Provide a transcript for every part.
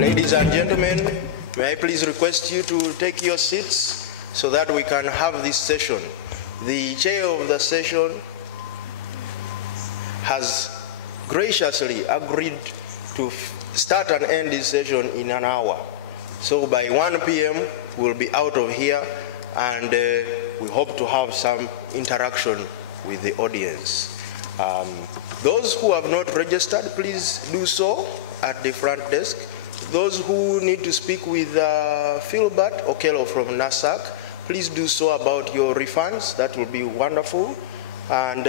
Ladies and gentlemen, may I please request you to take your seats so that we can have this session. The chair of the session has graciously agreed to start and end this session in an hour. So by 1 p.m. we'll be out of here, and we hope to have some interaction with the audience. Those who have not registered, please do so at the front desk. Those who need to speak with Philbert Okello from NASAC, please do so about your refunds. That will be wonderful. And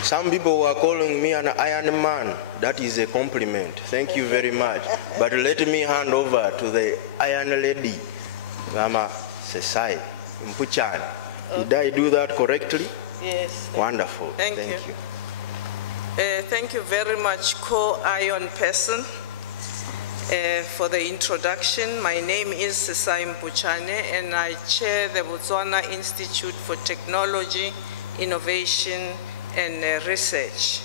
some people were calling me an Iron Man. That is a compliment. Thank you very much. But let me hand over to the Iron Lady, Mama Sesai Mpuchan. Did I do that correctly? Yes. Wonderful. Thank you. Thank you very much, co-Iron person, for the introduction. My name is Sesai Mpuchane, and I chair the Botswana Institute for Technology, Innovation, and Research.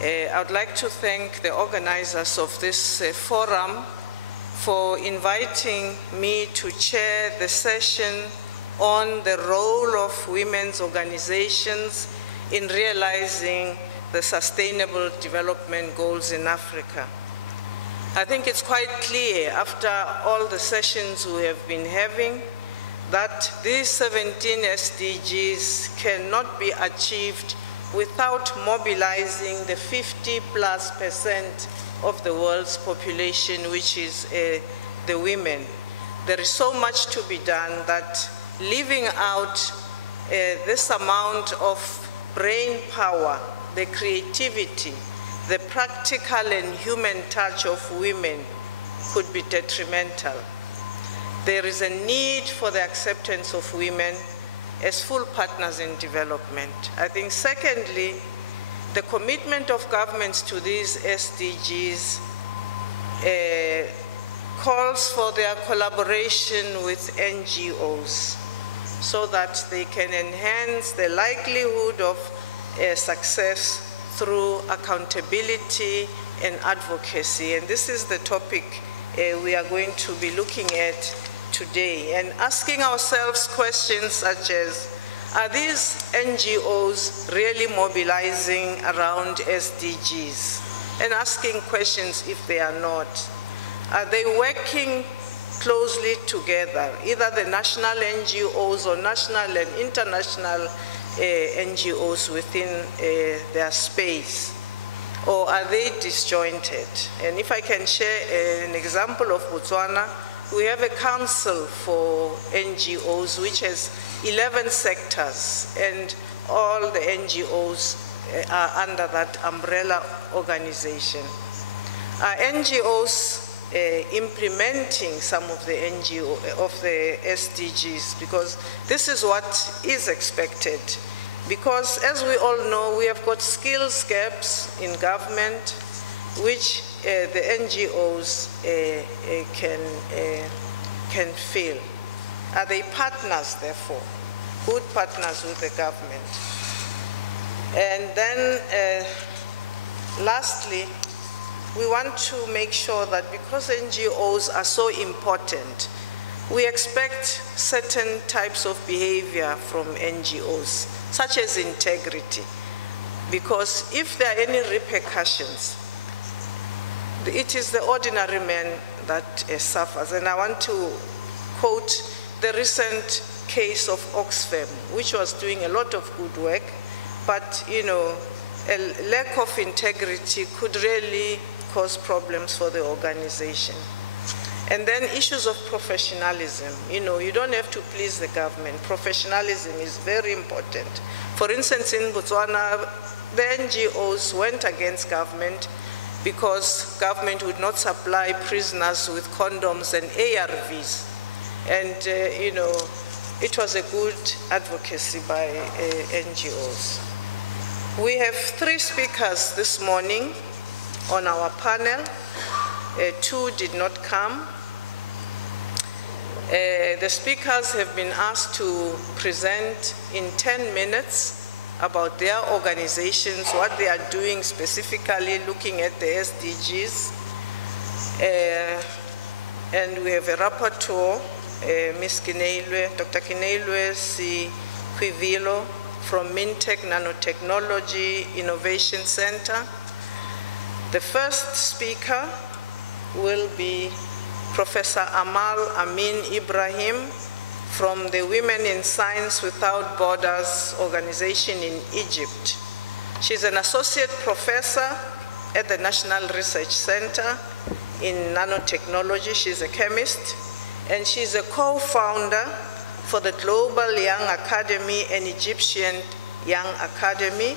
I would like to thank the organizers of this forum for inviting me to chair the session on the role of women's organizations in realizing the Sustainable Development Goals in Africa. I think it's quite clear after all the sessions we have been having that these 17 SDGs cannot be achieved without mobilizing the 50+% of the world's population, which is the women. There is so much to be done that leaving out this amount of brain power, the creativity, the practical and human touch of women could be detrimental. There is a need for the acceptance of women as full partners in development. I think secondly, the commitment of governments to these SDGs calls for their collaboration with NGOs so that they can enhance the likelihood of success through accountability and advocacy. And this is the topic we are going to be looking at today, and asking ourselves questions such as, are these NGOs really mobilizing around SDGs? And asking questions if they are not. Are they working closely together, either the national NGOs or national and international NGOs within their space? Or are they disjointed? And if I can share an example of Botswana, we have a council for NGOs which has 11 sectors, and all the NGOs are under that umbrella organization. Are NGOs implementing some of the SDGs? Because this is what is expected. Because as we all know, we have got skills gaps in government, which the NGOs can fill. Are they partners, therefore? Good partners with the government? And then, lastly, we want to make sure that because NGOs are so important, we expect certain types of behavior from NGOs, such as integrity. Because if there are any repercussions, it is the ordinary man that suffers. And I want to quote the recent case of Oxfam, which was doing a lot of good work, but a lack of integrity could really cause problems for the organization. And then issues of professionalism. You don't have to please the government. Professionalism is very important. For instance, in Botswana, the NGOs went against government because government would not supply prisoners with condoms and ARVs. And, it was a good advocacy by NGOs. We have 3 speakers this morning on our panel. 2 did not come. The speakers have been asked to present in 10 minutes about their organizations, what they are doing specifically looking at the SDGs. And we have a rapporteur, Ms. Kineilwe, Dr. Kineilwe Sikwivilo from Mintech Nanotechnology Innovation Center. The first speaker will be Professor Amal Amin Ibrahim from the Women in Science Without Borders organization in Egypt. She's an associate professor at the National Research Center in nanotechnology. She's a chemist, and she's a co-founder for the Global Young Academy and Egyptian Young Academy,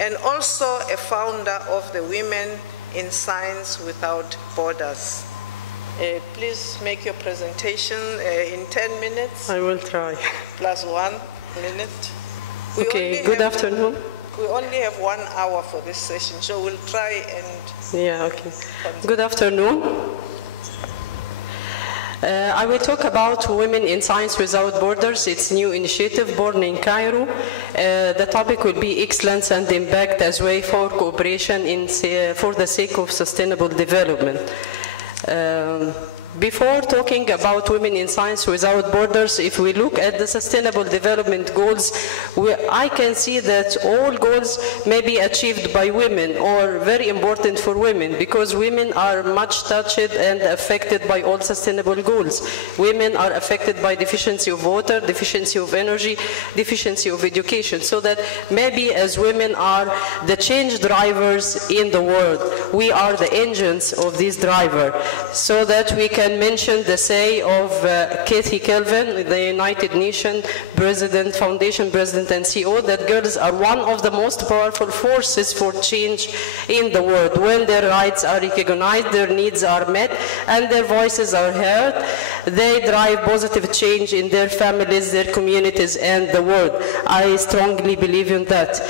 and also a founder of the Women in Science Without Borders. Please make your presentation in 10 minutes. I will try. Plus 1 minute. Okay, good afternoon. We only have 1 hour for this session, so we'll try and... Yeah, okay. Good afternoon. I will talk about Women in Science Without Borders. It's a new initiative born in Cairo. The topic will be excellence and impact as way for cooperation for the sake of sustainable development. Before talking about Women in Science Without Borders, if we look at the Sustainable Development Goals, I can see that all goals may be achieved by women or very important for women, because women are much touched and affected by all sustainable goals. Women are affected by deficiency of water, deficiency of energy, deficiency of education, so that maybe as women are the change drivers in the world, we are the engines of this driver, so that we can mention the say of Kathy Kelvin, the United Nations President, Foundation President and CEO, that girls are one of the most powerful forces for change in the world. When their rights are recognized, their needs are met, and their voices are heard, they drive positive change in their families, their communities, and the world. I strongly believe in that.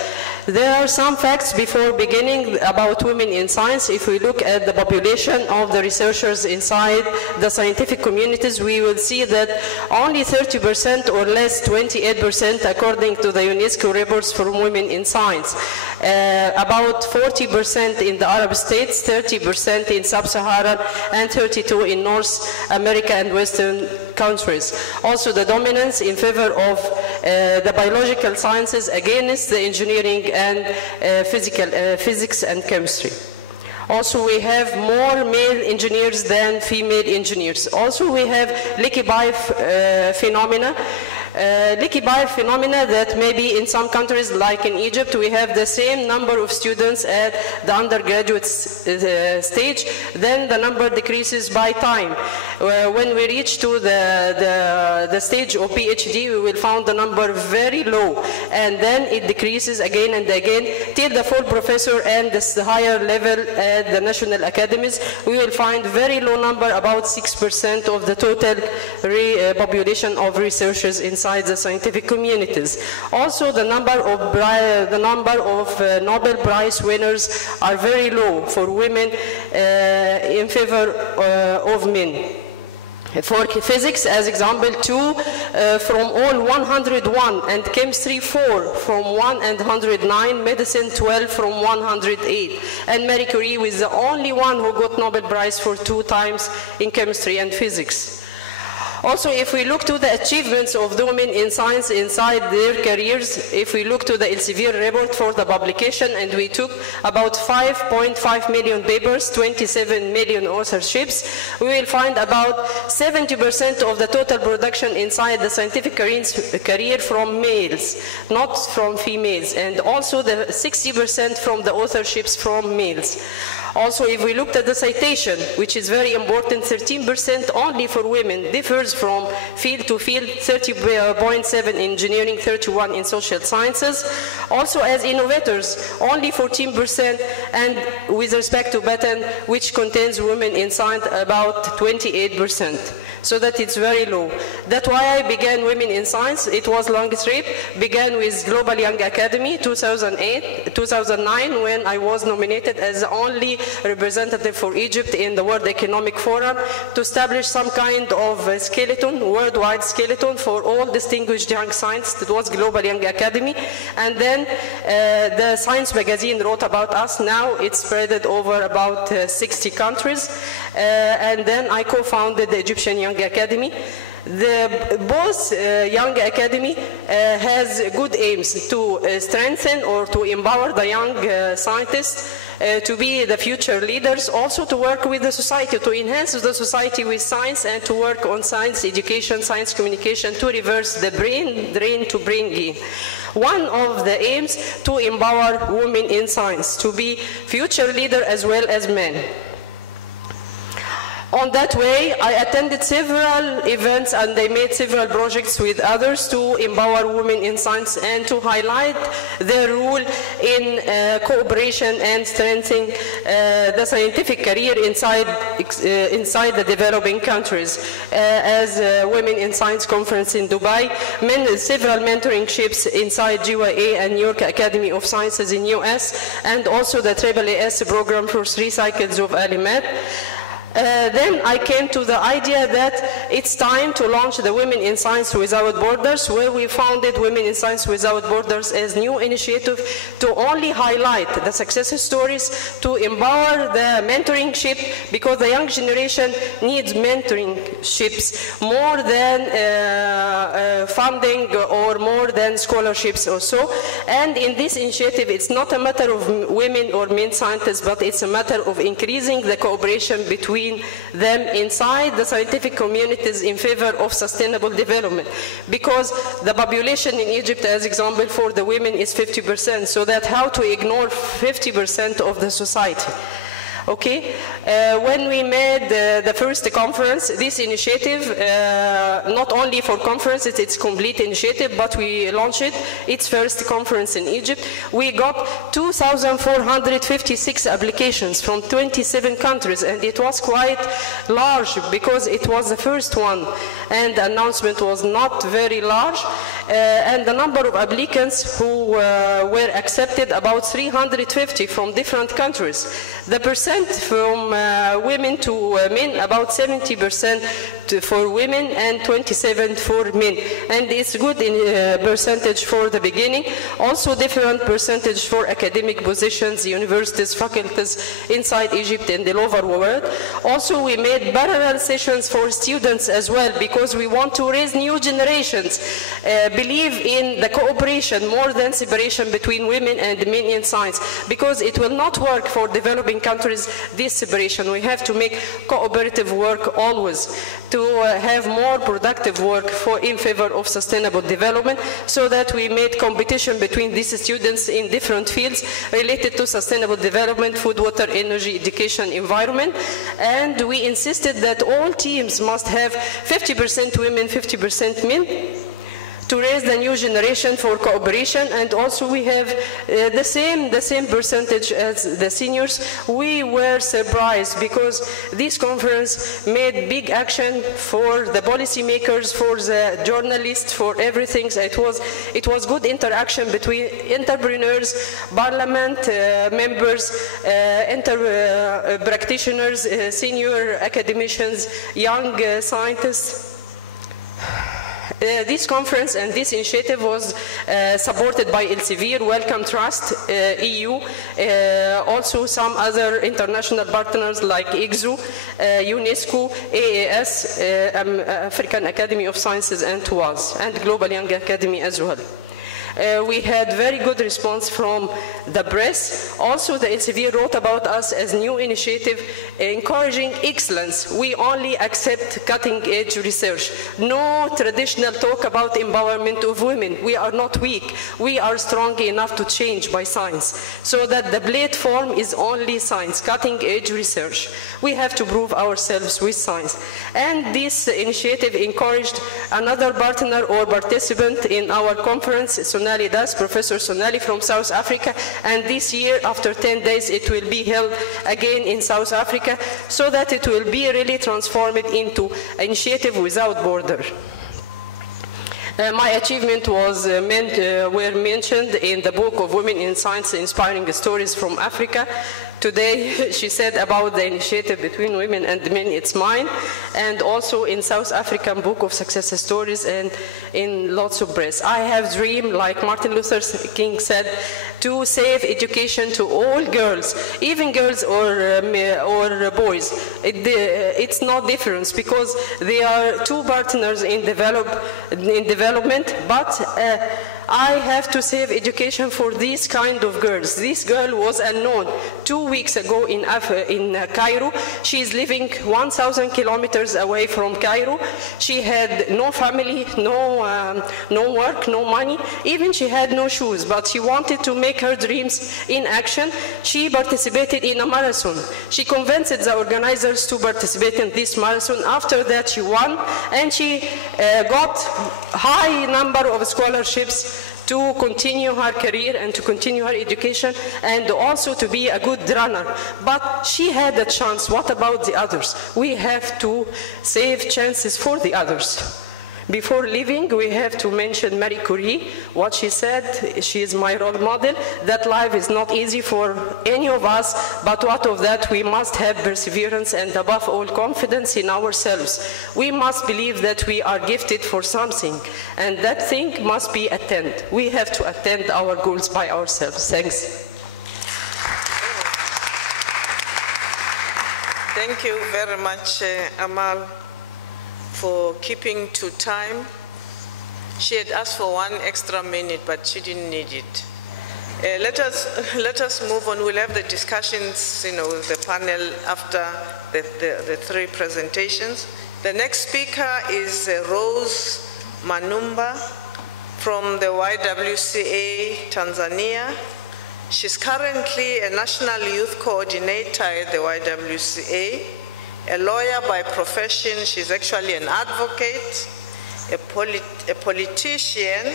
There are some facts before beginning about women in science. If we look at the population of the researchers inside the scientific communities, we will see that only 30% or less, 28% according to the UNESCO reports for women in science. About 40% in the Arab states, 30% in Sub-Saharan, and 32% in North America and Western countries. Also the dominance in favor of the biological sciences against the engineering and physics and chemistry. Also, we have more male engineers than female engineers. Also, we have leaky pipe phenomena. Leaky pipe phenomena that maybe in some countries, like in Egypt, we have the same number of students at the undergraduate stage, then the number decreases by time. When we reach to the stage of PhD, we will find the number very low, and then it decreases again and again till the full professor and the higher level at the national academies. We will find very low number, about 6% of the total population of researchers inside the scientific communities. Also, the number of Nobel Prize winners are very low for women in favor of men. For physics, as example, 2 from all 101, and chemistry 4 from 109, medicine 12 from 108, and Marie Curie was the only one who got Nobel Prize for 2 times in chemistry and physics. Also, if we look to the achievements of the women in science inside their careers, if we look to the Elsevier report for the publication, and we took about 5.5 million papers, 27 million authorships, we will find about 70% of the total production inside the scientific career from males, not from females, and also the 60% from the authorships from males. Also, if we looked at the citation, which is very important, 13% only for women, differs from field to field, 30.7 in engineering, 31 in social sciences. Also, as innovators, only 14%, and with respect to patent, which contains women in science, about 28%. So that it's very low. That's why I began Women in Science. It was long trip, began with Global Young Academy, 2009, when I was nominated as the only representative for Egypt in the World Economic Forum, to establish some kind of skeleton, worldwide skeleton for all distinguished young scientists. It was Global Young Academy. And then the Science magazine wrote about us. Now it's spread over about 60 countries. And then I co-founded the Egyptian Young Academy. Both Young Academy has good aims to strengthen or to empower the young scientists to be the future leaders, also to work with the society, to enhance the society with science, and to work on science education, science communication, to reverse the brain drain to brain gain. One of the aims to empower women in science, to be future leaders as well as men. On that way, I attended several events and I made several projects with others to empower women in science and to highlight their role in cooperation and strengthening the scientific career inside the developing countries. As Women in Science Conference in Dubai, several mentoring ships inside GYA and New York Academy of Sciences in US, and also the AAAS program for 3 cycles of ALIMAT. Then I came to the idea that it's time to launch the Women in Science Without Borders, where we founded Women in Science Without Borders as new initiative to only highlight the success stories, to empower the mentoring ship, because the young generation needs mentoring ships more than funding or more than scholarships or so. And in this initiative, it's not a matter of women or men scientists, but it's a matter of increasing the cooperation between them inside the scientific communities in favor of sustainable development. Because the population in Egypt, as example, for the women is 50%, so that how to ignore 50% of the society. Okay, when we made the first conference, this initiative, not only for conferences, it's complete initiative, but we launched its first conference in Egypt. We got 2,456 applications from 27 countries, and it was quite large because it was the first one, and the announcement was not very large. And the number of applicants who were accepted, about 350 from different countries. The percent from women to men, about 70% for women and 27% for men. And it's good in percentage for the beginning. Also different percentage for academic positions, universities, faculties inside Egypt and all over the world. Also we made parallel sessions for students as well, because we want to raise new generations. Believe in the cooperation more than separation between women and men in science, because it will not work for developing countries, this separation. We have to make cooperative work always, to have more productive work in favor of sustainable development, so that we made competition between these students in different fields related to sustainable development, food, water, energy, education, environment. And we insisted that all teams must have 50% women, 50% men, to raise the new generation for cooperation. And also we have the same percentage as the seniors. We were surprised because this conference made big action for the policymakers, for the journalists, for everything. It was good interaction between entrepreneurs, parliament members, practitioners, senior academicians, young scientists. This conference and this initiative was supported by Elsevier, Wellcome Trust, EU, also some other international partners like IGZO, UNESCO, AAS, African Academy of Sciences, and TWAS, and Global Young Academy as well. We had very good response from the press. Also, the Elsevier wrote about us as new initiative encouraging excellence. We only accept cutting-edge research. No traditional talk about empowerment of women. We are not weak. We are strong enough to change by science. So that the platform is only science, cutting-edge research. We have to prove ourselves with science. And this initiative encouraged another partner or participant in our conference, Sonali Das, Professor Sonali from South Africa, and this year, after 10 days, it will be held again in South Africa, so that it will be really transformed into an initiative without border. My achievement was were mentioned in the book of Women in Science, Inspiring Stories from Africa. Today, she said about the initiative between women and men, it's mine, and also in South African book of success stories and in lots of press. I have dream, like Martin Luther King said, to save education to all girls, even girls or boys. It's no difference because they are two partners in development, but I have to save education for these kind of girls. This girl was unknown 2 weeks ago in Cairo. She is living 1,000 kilometers away from Cairo. She had no family, no work, no money. Even she had no shoes, but she wanted to make her dreams in action. She participated in a marathon. She convinced the organizers to participate in this marathon. After that, she won, and she got high number of scholarships to continue her career and to continue her education and also to be a good runner. But she had a chance. What about the others? We have to save chances for the others. Before leaving, we have to mention Marie Curie, what she said. She is my role model, that life is not easy for any of us, but what of that, we must have perseverance and above all confidence in ourselves. We must believe that we are gifted for something, and that thing must be attained. We have to attain our goals by ourselves. Thanks. Thank you very much, Amal, for keeping to time. She had asked for 1 extra minute, but she didn't need it. Let us move on. We'll have the discussions, with the panel after the 3 presentations. The next speaker is Rose Manumba from the YWCA Tanzania. She's currently a National Youth Coordinator at the YWCA. A lawyer by profession, she's actually an advocate, a politician,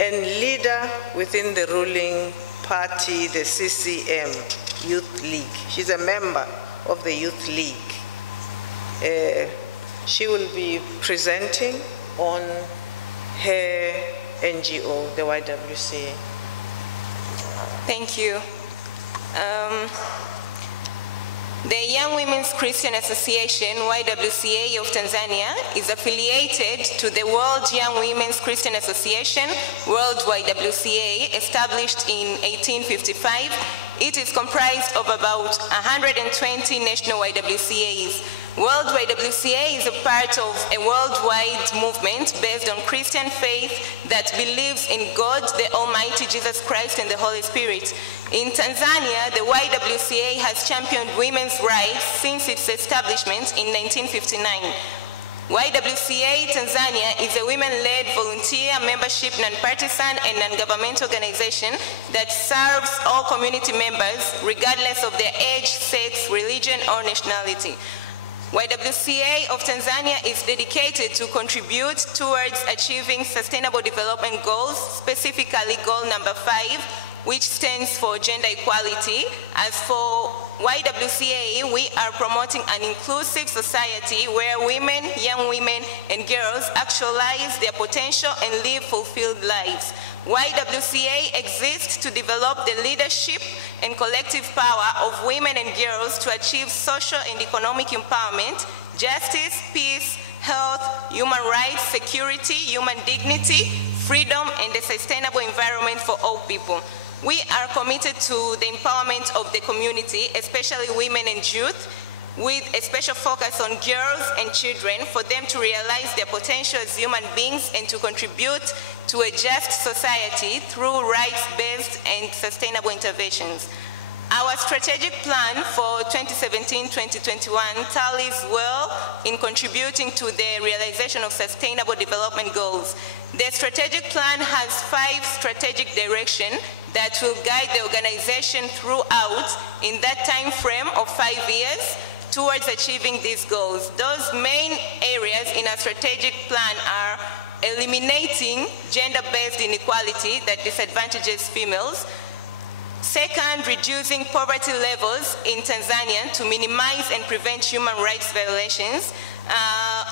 and leader within the ruling party, the CCM Youth League. She's a member of the Youth League. She will be presenting on her NGO, the YWCA. Thank you. The Young Women's Christian Association, YWCA of Tanzania, is affiliated to the World Young Women's Christian Association, World YWCA, established in 1855. It is comprised of about 120 national YWCAs. World YWCA is a part of a worldwide movement based on Christian faith that believes in God, the Almighty Jesus Christ, and the Holy Spirit. In Tanzania, the YWCA has championed women's rights since its establishment in 1959. YWCA Tanzania is a women-led volunteer membership non-partisan and non-governmental organization that serves all community members regardless of their age, sex, religion, or nationality. YWCA of Tanzania is dedicated to contribute towards achieving sustainable development goals, specifically goal number 5, which stands for gender equality. As for YWCA, we are promoting an inclusive society where women, young women, and girls actualize their potential and live fulfilled lives. YWCA exists to develop the leadership and collective power of women and girls to achieve social and economic empowerment, justice, peace, health, human rights, security, human dignity, freedom, and a sustainable environment for all people. We are committed to the empowerment of the community, especially women and youth, with a special focus on girls and children for them to realize their potential as human beings and to contribute to a just society through rights-based and sustainable interventions. Our strategic plan for 2017-2021 tallies well in contributing to the realization of sustainable development goals. The strategic plan has 5 strategic directions that will guide the organization throughout in that time frame of 5 years towards achieving these goals. Those main areas in our strategic plan are eliminating gender-based inequality that disadvantages females. Second, reducing poverty levels in Tanzania to minimize and prevent human rights violations.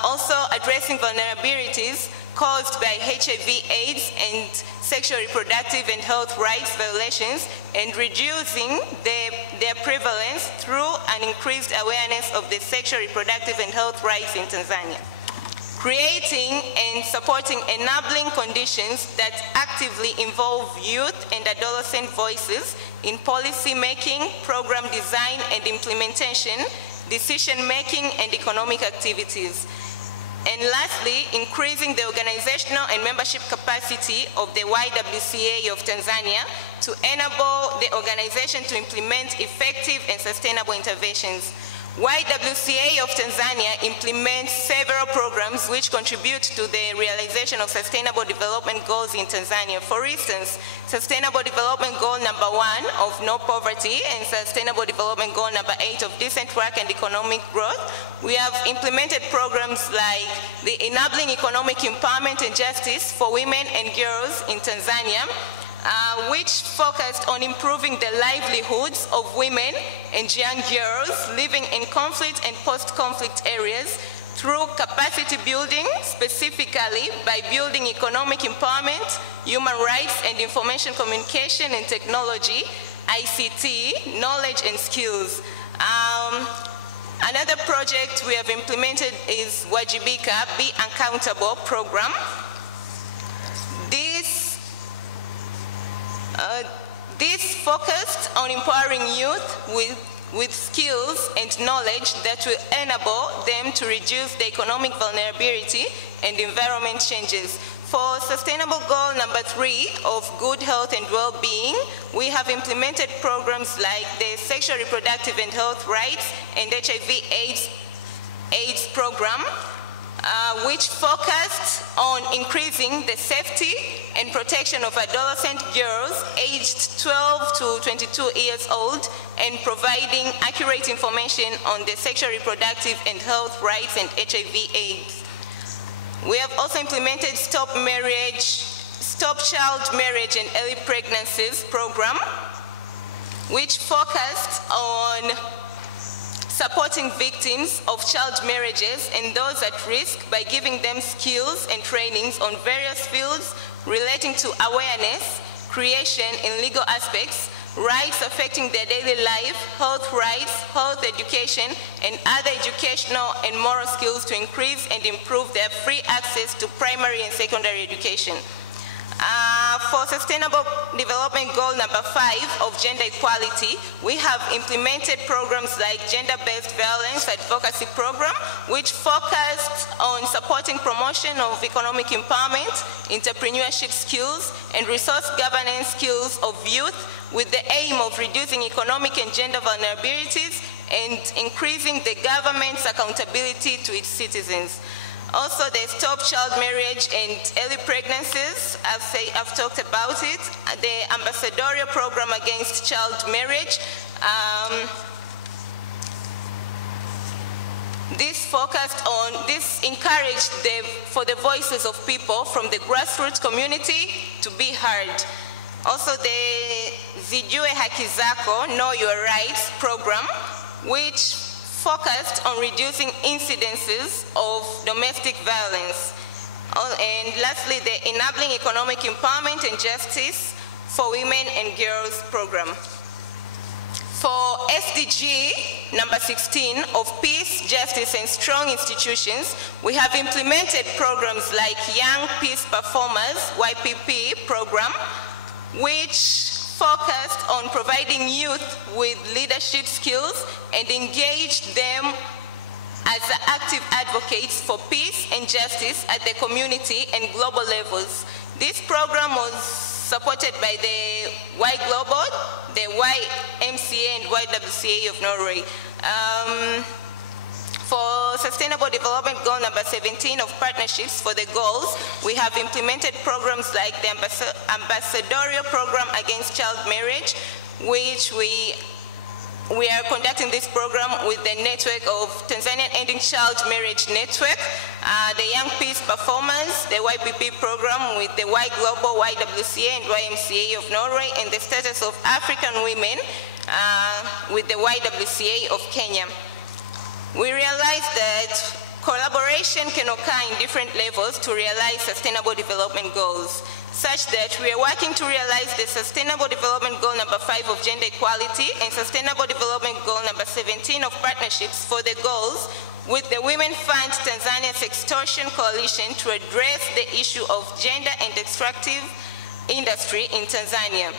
Also addressing vulnerabilities caused by HIV/AIDS and sexual reproductive and health rights violations, and reducing their prevalence through an increased awareness of the sexual reproductive and health rights in Tanzania. Creating and supporting enabling conditions that actively involve youth and adolescent voices in policy making, program design and implementation, decision making and economic activities. And lastly, increasing the organizational and membership capacity of the YWCA of Tanzania to enable the organization to implement effective and sustainable interventions. YWCA of Tanzania implements several programs which contribute to the realization of sustainable development goals in Tanzania. For instance, Sustainable Development Goal number 1 of no poverty and Sustainable Development Goal number 8 of decent work and economic growth. We have implemented programs like the Enabling Economic Empowerment and Justice for Women and Girls in Tanzania, which focused on improving the livelihoods of women and young girls living in conflict and post-conflict areas through capacity building, specifically by building economic empowerment, human rights and information communication and technology, ICT, knowledge and skills. Another project we have implemented is Wajibika, Be Accountable program. This focused on empowering youth with skills and knowledge that will enable them to reduce the economic vulnerability and environment changes. For Sustainable Goal number 3 of good health and well-being, we have implemented programs like the Sexual Reproductive and Health Rights and HIV/AIDS program, which focused on increasing the safety and protection of adolescent girls aged 12 to 22 years old and providing accurate information on the sexual reproductive and health rights and HIV/AIDS. We have also implemented Stop Child Marriage and Early Pregnancies program, which focused on supporting victims of child marriages and those at risk by giving them skills and trainings on various fields relating to awareness, creation and legal aspects, rights affecting their daily life, health rights, health education, and other educational and moral skills to increase and improve their free access to primary and secondary education. For Sustainable Development Goal number 5 of gender equality, we have implemented programs like Gender-Based Violence Advocacy Program, which focused on supporting promotion of economic empowerment, entrepreneurship skills, and resource governance skills of youth with the aim of reducing economic and gender vulnerabilities and increasing the government's accountability to its citizens. Also, the Stop Child Marriage and Early Pregnancies, I've talked about it. The Ambassadorial Program Against Child Marriage. This encouraged for the voices of people from the grassroots community to be heard. Also, the Zijue Haki Zako, Know Your Rights program, which focused on reducing incidences of domestic violence. And lastly, the Enabling Economic Empowerment and Justice for Women and Girls program. For SDG number 16 of Peace, Justice and Strong Institutions, we have implemented programs like Young Peace Performers, YPP program, which focused on providing youth with leadership skills and engaged them as active advocates for peace and justice at the community and global levels. This program was supported by the Y Global, the YMCA and YWCA of Norway. For Sustainable Development Goal number 17 of partnerships for the goals, we have implemented programs like the Ambassadorial Program Against Child Marriage, which we are conducting this program with the network of Tanzanian Ending Child Marriage Network, the Young Peace Performance, the YPP program with the Y Global, YWCA and YMCA of Norway, and the Status of African Women with the YWCA of Kenya. We realized that Collaboration can occur in different levels to realize sustainable development goals, such that we are working to realize the Sustainable Development Goal number 5 of gender equality and Sustainable Development Goal number 17 of partnerships for the goals with the Women Fund Tanzania Sextortion Coalition to address the issue of gender and extractive industry in Tanzania.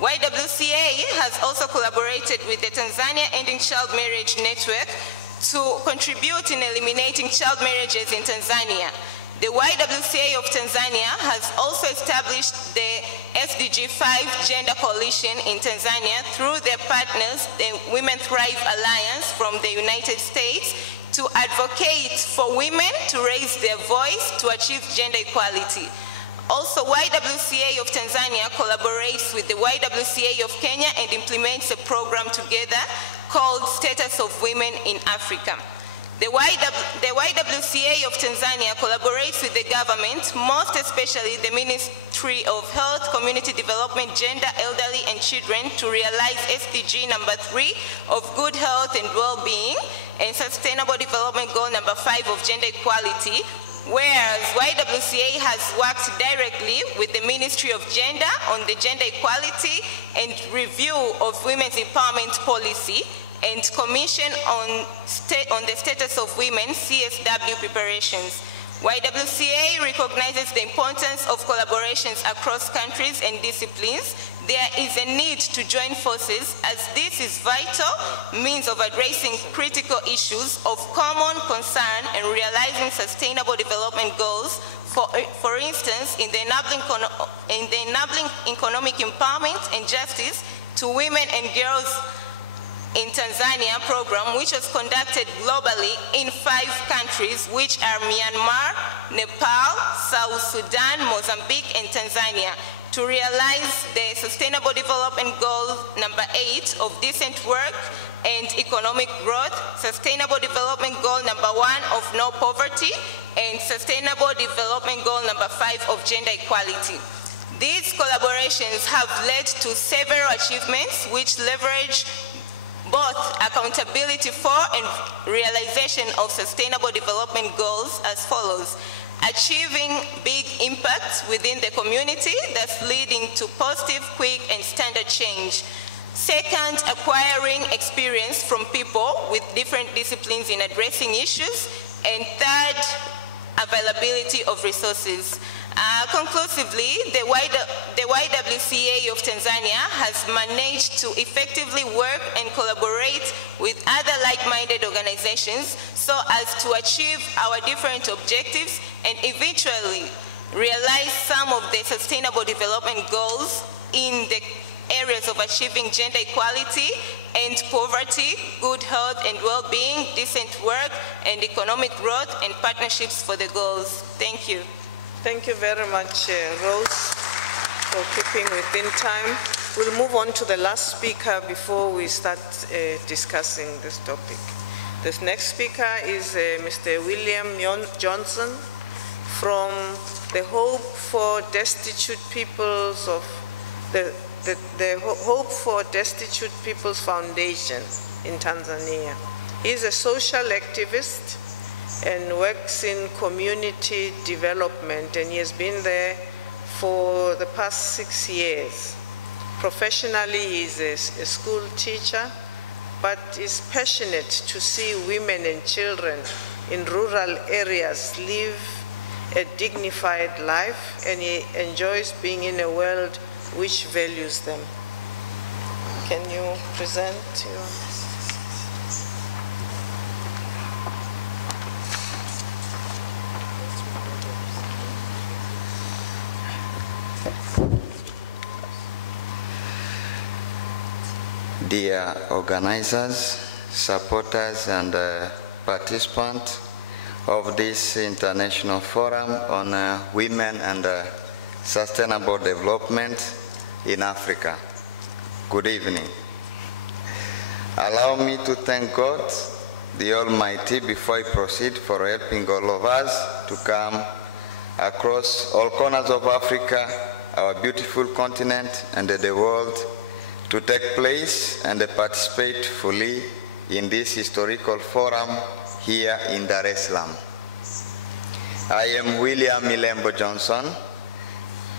YWCA has also collaborated with the Tanzania Ending Child Marriage Network to contribute in eliminating child marriages in Tanzania. The YWCA of Tanzania has also established the SDG 5 Gender Coalition in Tanzania through their partners, the Women Thrive Alliance from the United States, to advocate for women to raise their voice to achieve gender equality. Also, YWCA of Tanzania collaborates with the YWCA of Kenya and implements a program together called Status of Women in Africa. The YWCA of Tanzania collaborates with the government, most especially the Ministry of Health, Community Development, Gender, Elderly and Children to realize SDG number 3 of good health and well-being and Sustainable Development Goal number 5 of gender equality, whereas YWCA has worked directly with the Ministry of Gender on the gender equality and review of women's empowerment policy and Commission on the Status of Women, CSW preparations. YWCA recognizes the importance of collaborations across countries and disciplines. There is a need to join forces as this is vital means of addressing critical issues of common concern and realizing sustainable development goals. For instance, in the enabling economic empowerment and justice to women and girls in Tanzania program, which was conducted globally in 5 countries, which are Myanmar, Nepal, South Sudan, Mozambique, and Tanzania, to realize the Sustainable Development Goal number 8 of decent work and economic growth, Sustainable Development Goal number 1 of no poverty, and Sustainable Development Goal number 5 of gender equality. These collaborations have led to several achievements which leverage both accountability for and realization of sustainable development goals as follows: achieving big impacts within the community that's leading to positive, quick, and standard change. Second, acquiring experience from people with different disciplines in addressing issues. And third, availability of resources. Conclusively, the YWCA of Tanzania has managed to effectively work and collaborate with other like-minded organizations so as to achieve our different objectives and eventually realize some of the sustainable development goals in the areas of achieving gender equality and poverty, good health and well-being, decent work and economic growth, and partnerships for the goals. Thank you. Thank you very much, Rose, for keeping within time. We'll move on to the last speaker before we start discussing this topic. The next speaker is Mr. William Johnson from the Hope for Destitute Peoples of the Hope for Destitute Peoples Foundation in Tanzania. He is a social activist and works in community development, and he has been there for the past 6 years. Professionally, he is a school teacher, but is passionate to see women and children in rural areas live a dignified life, and he enjoys being in a world which values them. Can you present your... Dear organizers, supporters, and participants of this International Forum on Women and Sustainable Development in Africa, good evening. Allow me to thank God, the Almighty, before I proceed, for helping all of us to come across all corners of Africa, our beautiful continent, and the world, to take place and participate fully in this historical forum here in Dar es Salaam. I am William Milembo Johnson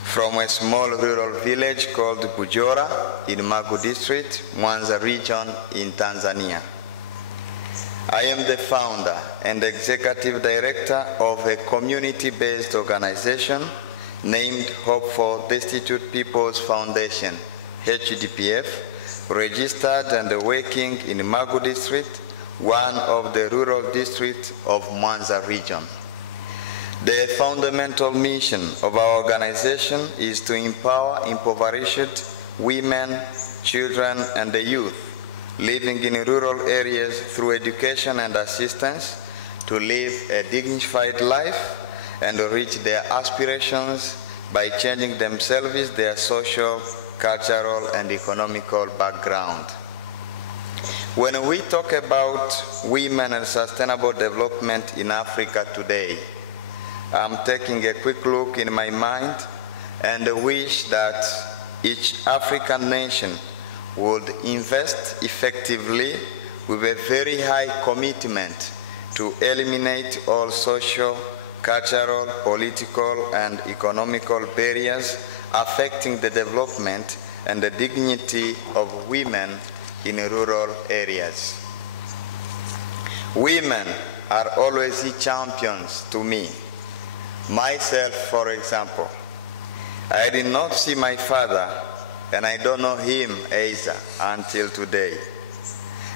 from a small rural village called Bujora in Magu District, Mwanza region in Tanzania. I am the founder and executive director of a community-based organization named Hope for Destitute People's Foundation, HDPF, registered and working in Magu District, one of the rural districts of Mwanza region. The fundamental mission of our organization is to empower impoverished women, children, and the youth living in rural areas through education and assistance to live a dignified life and reach their aspirations by changing themselves, their social, cultural, and economical background. When we talk about women and sustainable development in Africa today, I'm taking a quick look in my mind and wish that each African nation would invest effectively with a very high commitment to eliminate all social, cultural, political, and economical barriers affecting the development and the dignity of women in rural areas. Women are always the champions to me. Myself, for example, I did not see my father, and I don't know him either until today,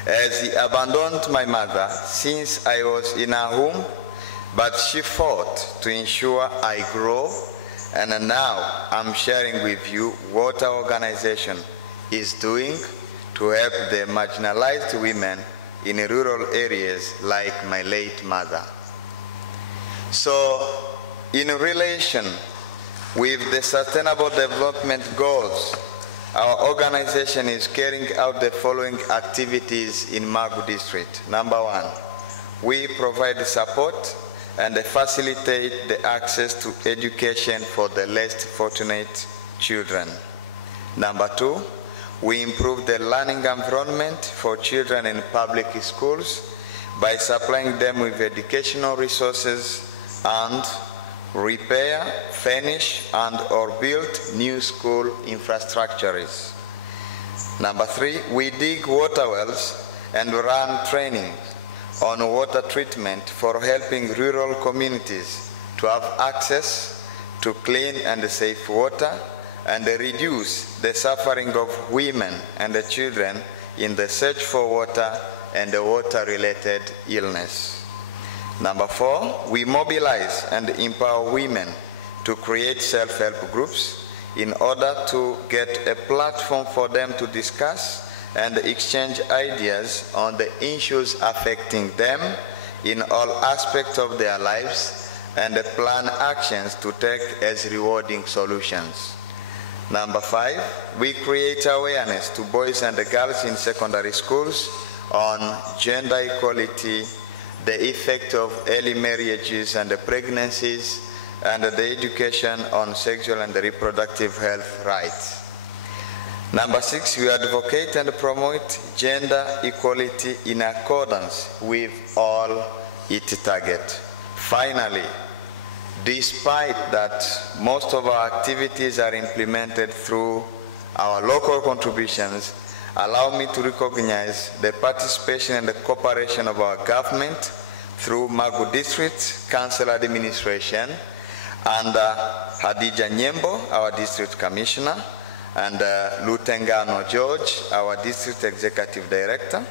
as he abandoned my mother since I was in her womb, but she fought to ensure I grow, and now I'm sharing with you what our organization is doing to help the marginalized women in rural areas like my late mother. So, in relation with the Sustainable Development Goals, our organization is carrying out the following activities in Magu District. Number one, we provide support and facilitate the access to education for the less fortunate children. Number two, we improve the learning environment for children in public schools by supplying them with educational resources and repair, furnish, and/or build new school infrastructures. Number three, we dig water wells and run training on water treatment for helping rural communities to have access to clean and safe water and reduce the suffering of women and the children in the search for water and the water-related illness. Number four, we mobilize and empower women to create self-help groups in order to get a platform for them to discuss and exchange ideas on the issues affecting them in all aspects of their lives and plan actions to take as rewarding solutions. Number five, we create awareness to boys and girls in secondary schools on gender equality, the effect of early marriages and pregnancies, and the education on sexual and reproductive health rights. Number six, we advocate and promote gender equality in accordance with all its targets. Finally, despite that most of our activities are implemented through our local contributions, allow me to recognize the participation and the cooperation of our government through Magu District Council Administration and Hadija Nyembo, our District Commissioner, and Lutengano George, our District Executive Director,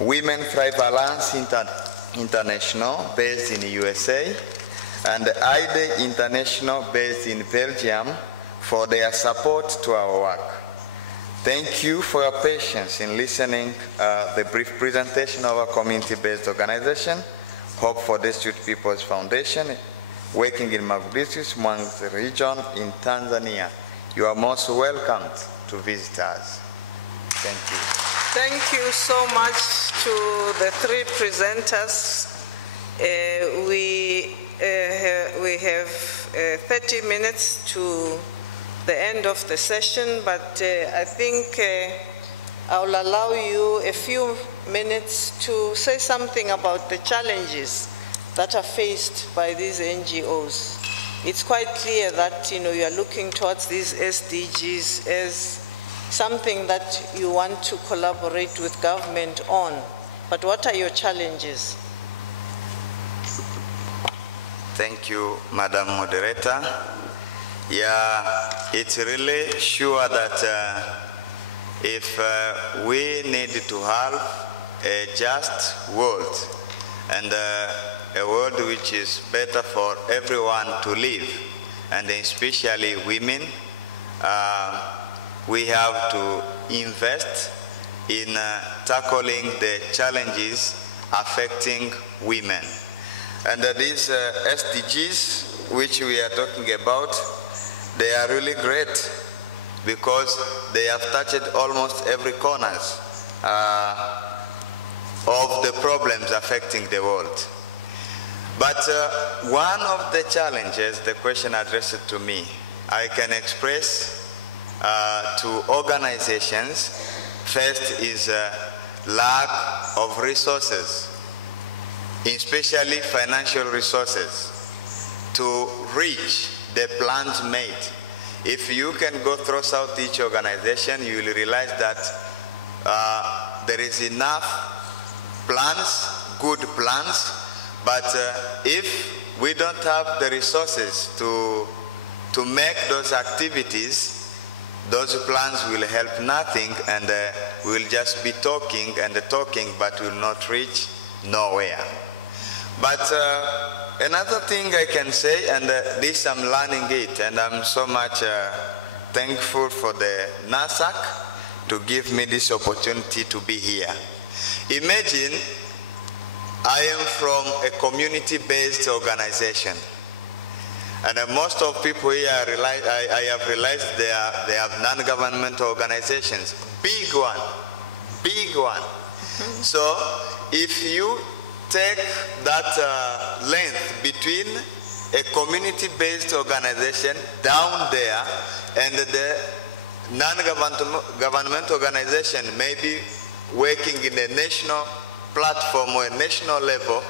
Women Thrive Alliance International, based in the USA, and IDE International, based in Belgium, for their support to our work. Thank you for your patience in listening the brief presentation of our community-based organization, Hope for Destitute People's Foundation, working in Magu District, Mwanza region in Tanzania. You are most welcome to visit us. Thank you. Thank you so much to the three presenters. We have 30 minutes to the end of the session, but I think I will allow you a few minutes to say something about the challenges that are faced by these NGOs. It's quite clear that you are looking towards these SDGs as something that you want to collaborate with government on. But what are your challenges? Thank you, Madam Moderator. Yeah, it's really sure that if we need to have a just world and a world which is better for everyone to live, and especially women, we have to invest in tackling the challenges affecting women. And these SDGs which we are talking about, they are really great because they have touched almost every corners of the problems affecting the world. But one of the challenges, the question addressed to me, I can express to organizations. First is lack of resources, especially financial resources, to reach the plans made. If you can go throughout each organization, you will realize that there is enough plans, good plans, but if we don't have the resources to make those activities, those plans will help nothing, and we'll just be talking and talking, but will not reach nowhere. But another thing I can say, and this I'm learning it, and I'm so much thankful for the NASAC to give me this opportunity to be here. Imagine I am from a community-based organization, and most of people here I have realized they have non-governmental organizations, big one. So if you take that length between a community-based organization down there and the non-governmental organization maybe working in a national platform or a national level,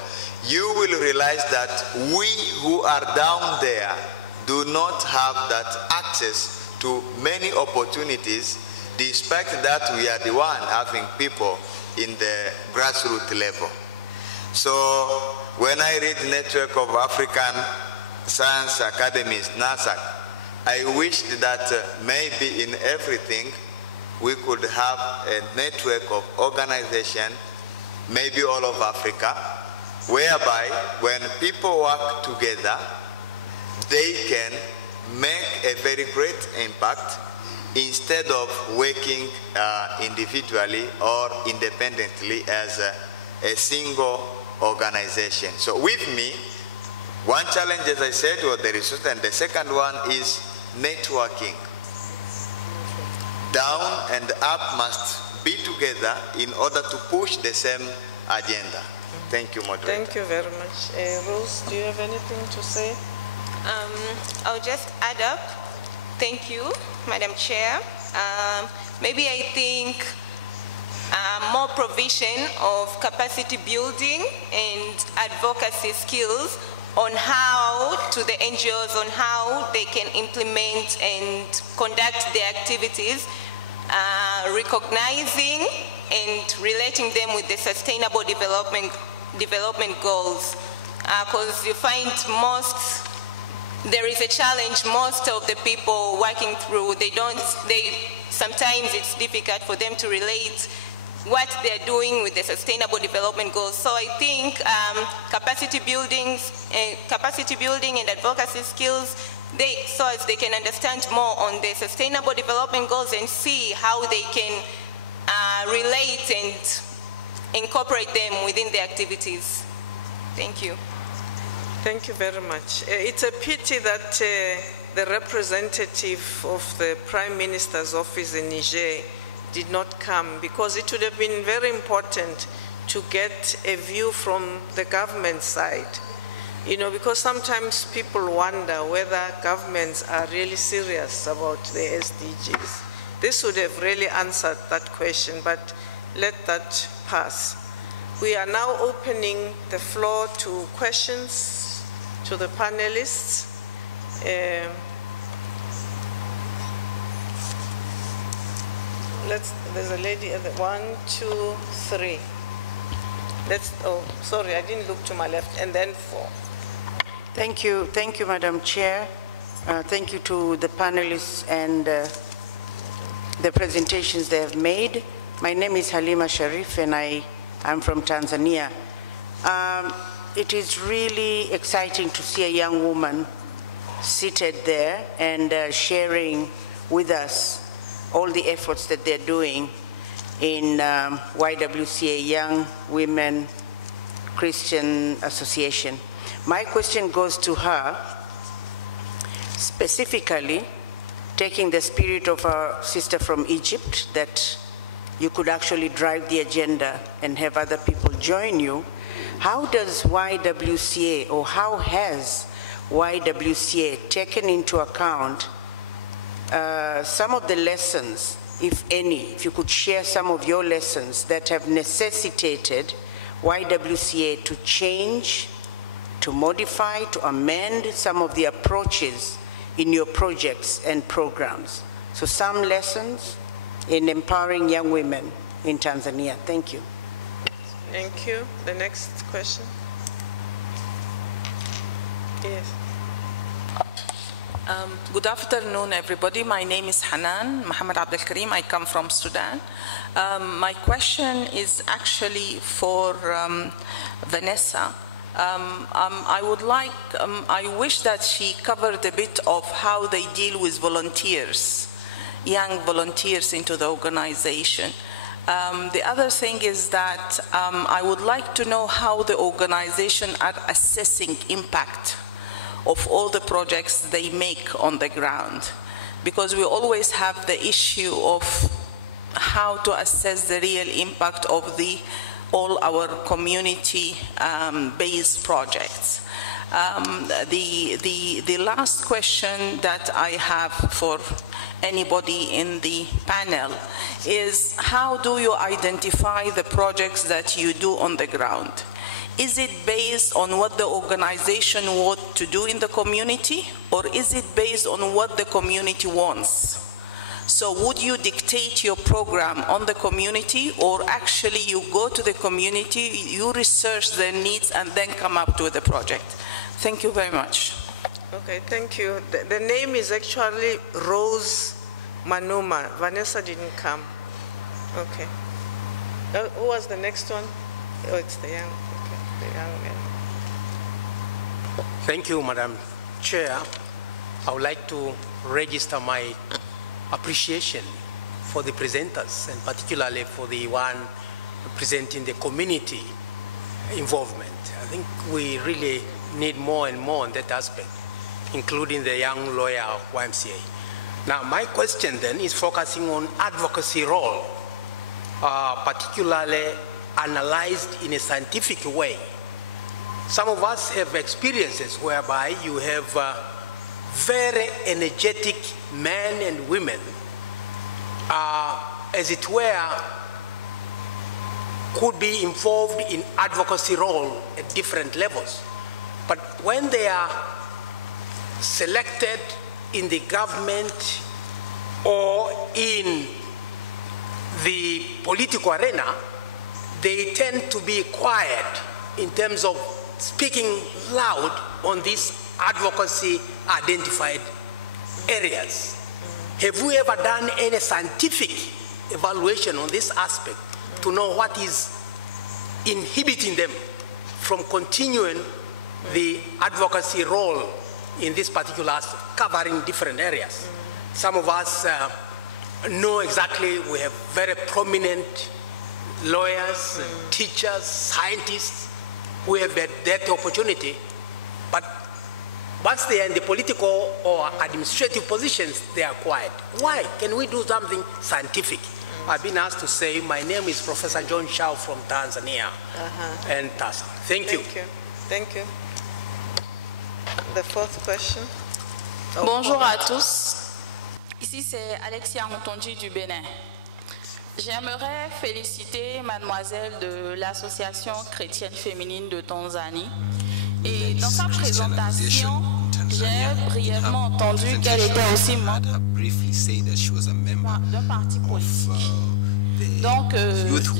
you will realize that we who are down there do not have that access to many opportunities, despite that we are the one having people in the grassroots level. So when I read Network of African Science Academies, NASAC, I wished that maybe in everything we could have a network of organization, maybe all of Africa, whereby when people work together, they can make a very great impact instead of working individually or independently as a single organization. So with me, one challenge, as I said, was the resource, and the second one is networking. Down and up must be together in order to push the same agenda. Thank you, Moderator. Thank you very much. Rose, do you have anything to say? I'll just add up. Thank you, Madam Chair. Maybe I think more provision of capacity building and advocacy skills on how, to the NGOs, on how they can implement and conduct their activities, recognizing and relating them with the sustainable development goals. Because you find there is a challenge most of the people working through, sometimes it's difficult for them to relate what they're doing with the sustainable development goals. So I think capacity building and advocacy skills, so as they can understand more on the sustainable development goals and see how they can relate and incorporate them within their activities. Thank you. Thank you very much. It's a pity that the representative of the Prime Minister's office in Niger did not come, because it would have been very important to get a view from the government side. Because sometimes people wonder whether governments are really serious about the SDGs. This would have really answered that question, but let that pass. We are now opening the floor to questions to the panelists. There's a lady at the 1, 2, 3. Oh, sorry, I didn't look to my left, and then 4. Thank you, Madam Chair. Thank you to the panelists and the presentations they have made. My name is Halima Sharif, and I'm from Tanzania. It is really exciting to see a young woman seated there and sharing with us all the efforts that they're doing in YWCA, Young Women Christian Association. My question goes to her, specifically taking the spirit of our sister from Egypt, that you could actually drive the agenda and have other people join you. How does YWCA, or how has YWCA taken into account some of the lessons, if any, if you could share some of your lessons that have necessitated YWCA to change, to modify, to amend some of the approaches in your projects and programs? So some lessons in empowering young women in Tanzania. Thank you. Thank you. The next question. Yes. Good afternoon, everybody. My name is Hanan Mohammed Abdel Karim. I come from Sudan. My question is actually for Vanessa. I wish that she covered a bit of how they deal with volunteers, young volunteers into the organization. The other thing is that I would like to know how the organization are assessing impact of all the projects they make on the ground, because we always have the issue of how to assess the real impact of all our community-based projects. The last question that I have for anybody in the panel is, how do you identify the projects that you do on the ground? Is it based on what the organization wants to do in the community, or is it based on what the community wants? So would you dictate your program on the community, or actually you go to the community, you research their needs, and then come up with a project? Thank you very much. Okay, thank you. The name is actually Rose Manuma. Vanessa didn't come. Okay. Who was the next one? Oh, it's the young, okay, the young man. Thank you, Madam Chair. I would like to register my appreciation for the presenters, and particularly for the one presenting the community involvement. I think we really need more and more on that aspect, including the young lawyer of YMCA. Now, my question then is focusing on advocacy role, particularly analyzed in a scientific way. Some of us have experiences whereby you have very energetic men and women, as it were, could be involved in advocacy role at different levels. But when they are selected in the government or in the political arena, they tend to be quiet in terms of speaking loud on these advocacy identified areas. Have we ever done any scientific evaluation on this aspect to know what is inhibiting them from continuing the advocacy role in this particular aspect, covering different areas? Some of us know exactly, we have very prominent lawyers, teachers, scientists who have had that opportunity, but once they are in the political or administrative positions, they are quiet. Why? Can we do something scientific? I've been asked to say, my name is Professor John Shao from Tanzania and TASA. Thank you. Thank you. The fourth question. Bonjour à tous. Ici, c'est Alexia Rontondi du Bénin. J'aimerais féliciter mademoiselle de l'Association chrétienne féminine de Tanzanie. Et dans sa présentation, j'ai brièvement entendu qu'elle était aussi membre d'un parti politique. Donc,